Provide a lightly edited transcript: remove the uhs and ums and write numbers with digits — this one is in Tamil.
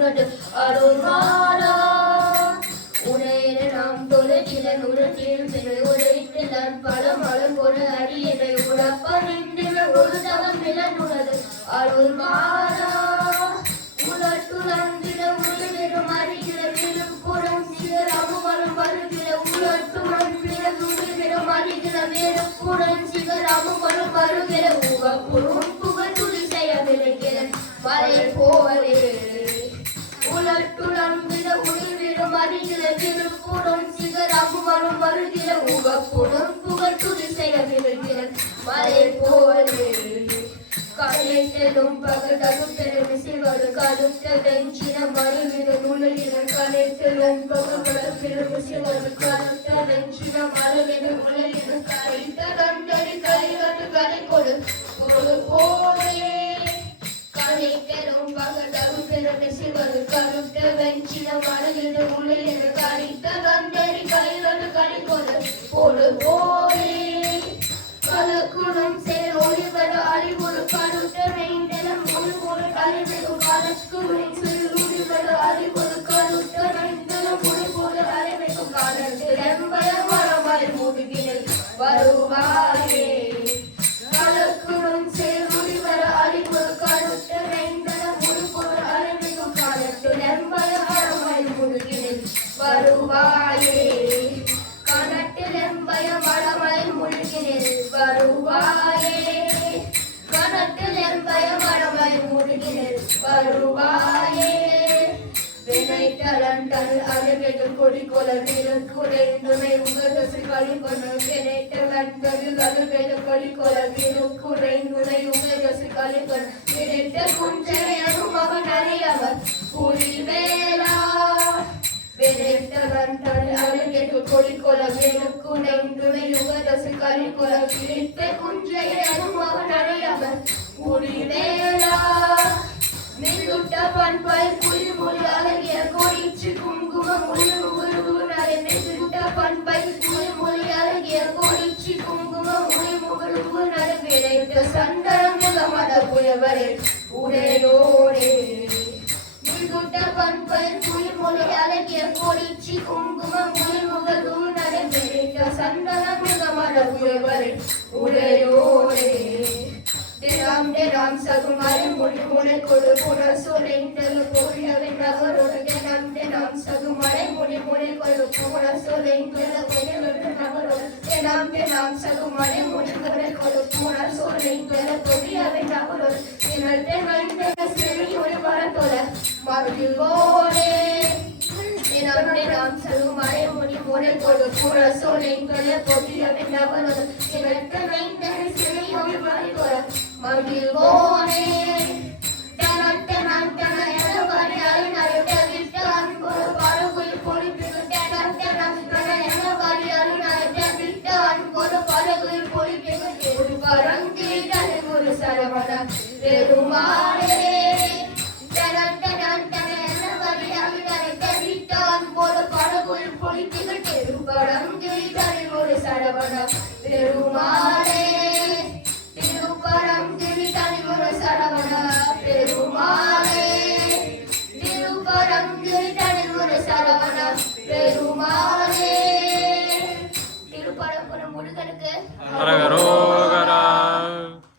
உனது அருள்மாறா உனையினை நாம் தொலைத்திலன் உலகில் உரைத்திலன் பல மலம் ஒரு அடியினை உழப்பனிந்தில ஒரு தவம் நிலன் உனது அருள்மாறா உலட்டுலந்தில உயிரிடும் அறிகிற விழுப்புறம் சிகர் அமுமலம் வருகிற உலட்டுடன் பிறகுவிடும் அறிகிற வேறுப்புடன் சிகர் அமுமலம் வருகிற உவப்புறும் புகழ் துளி செய்ய விளைகிற மலை போலே உலட்டுலந்தில உயிரிடும் அறிகிற விழுப்புடன் சிகர் அமுமலம் வருகிற உவப்புறும் புகழ் துளி செய்ய விளைகிற மலை போலே கலைத்தலும் பகலும் பெரும் சிவரு கருத்த வெஞ்சின மறுவிட உலகின கலைத்தலும் பகலும் பெரும் சிவரு கருத்த வெஞ்சின மறுவிட உலகின கலைத்த கண்டறி கலைவது கலை கொடு ஒரு போலே கலைத்தலும் பகலும் பெரும் சிவரு கருத்த வெஞ்சின மறுவிட உலகின கலைத்த கண்டறி கலைவது கலை கொடு ஒரு போலே கலக்குணம் சேர் ஒளிவர அறிவுறு கருத்த வேண்டலம் ஒரு ஒரு அறிவிடும் கலக்குணம் சேர் ஒளிவர அறிவுறு கருத்த வேண்டலம் ஒரு ஒரு அறிவிடும் காலத்தில் எம்பய வரவாய் முடிவில் வருவாயே கலக்குணம் சேர் ஒளிவர அறிவுறு கருத்த வேண்டலம் ஒரு ஒரு அறிவிடும் காலத்தில் எம்பய வரவாய் முடிவில் வருவாயே கனட்டிலெம்பய வளமை முழுகினில் வருவாயே கனட்டிலெம்பய வளமை முழுகினில் வருவாயே வினைத்தலண்டல் அருகைகள் கொடிக்கொல விருக்குறைந்துமை உங்கதசை கழிப்பன வினைத்தலண்டல் அருகைகள் கொடிக்கொல விருக்குறைந்துமை உங்கதசை கழிப்பன வினைத்த குஞ்சனை அருமகன் அறியவர் புலிவேலா வினைத்தலண்டல் அருகைகள் கொடிக்கொல விருக்குறைந்துமை உங்கதசை கழிப்பன வினைத்த குஞ்சனை அருமகன் அறியவர் புலிவேலா மிகுட்ட பண்பை புலிமொழி அழகிய கோடிச்சு குங்குமம் உள்முகருகுனரை மிகுட்ட பண்பை புலிமொழி அழகிய கோடிச்சு குங்குமம் உள்முகருகுனரை விரைத்த சந்தனம் முகமத புயவரே உடையோரே மிகுட்ட பண்பை புலிமொழி அழகிய கோடிச்சு குங்குமம் உள்முகருகுனரை விரைத்த சந்தனம் முகமத புயவரே உடையோரே தினம் சகுமாரி மொழி முனை கொடு புனர் சொலைந்தல் போயவை நகரோடு தினம் சகுமாரி மொழி முனை கொடு புனர் சொலைந்தல் போயவை நகரோடு தினம் சகுமாரி மொழி முனை கொடு புனர் சொலைந்தல் போயவை நகரோடு தினம் சிறி ஒரு வரத்தோல மறுவோரே தினம் சகுமாரி மொழி முனை கொடு புனர் சொலைந்தல் போயவை நகரோடு தினம் சிறி ஒரு வரத்தோல மகிழ்வோனே தனன் தனன் தன எனவரை அருணரை தவிர்த்து அன்பொரு பருகுள் பொழிப்பில் தனன் தனன் தன எனவரை அருணரை தவிர்த்து அன்பொரு பருகுள் பொழிப்பில் ஒரு பரங்கிரி ஒரு சரவண பெருமாளே தனன் தனன் தன எனவரை அருணரை தவிர்த்து அன்பொரு பருகுள் பொழிப்பில் ஒரு பரங்கிரி ஒரு சரவண பெருமாளே திருப்பரம் திரிதனி ஒரு சரவண பெருமாளே திருப்பரம் திரிதனி ஒரு சரவண பெருமாளே திருப்பரங்குன்றம் முருகனுக்கு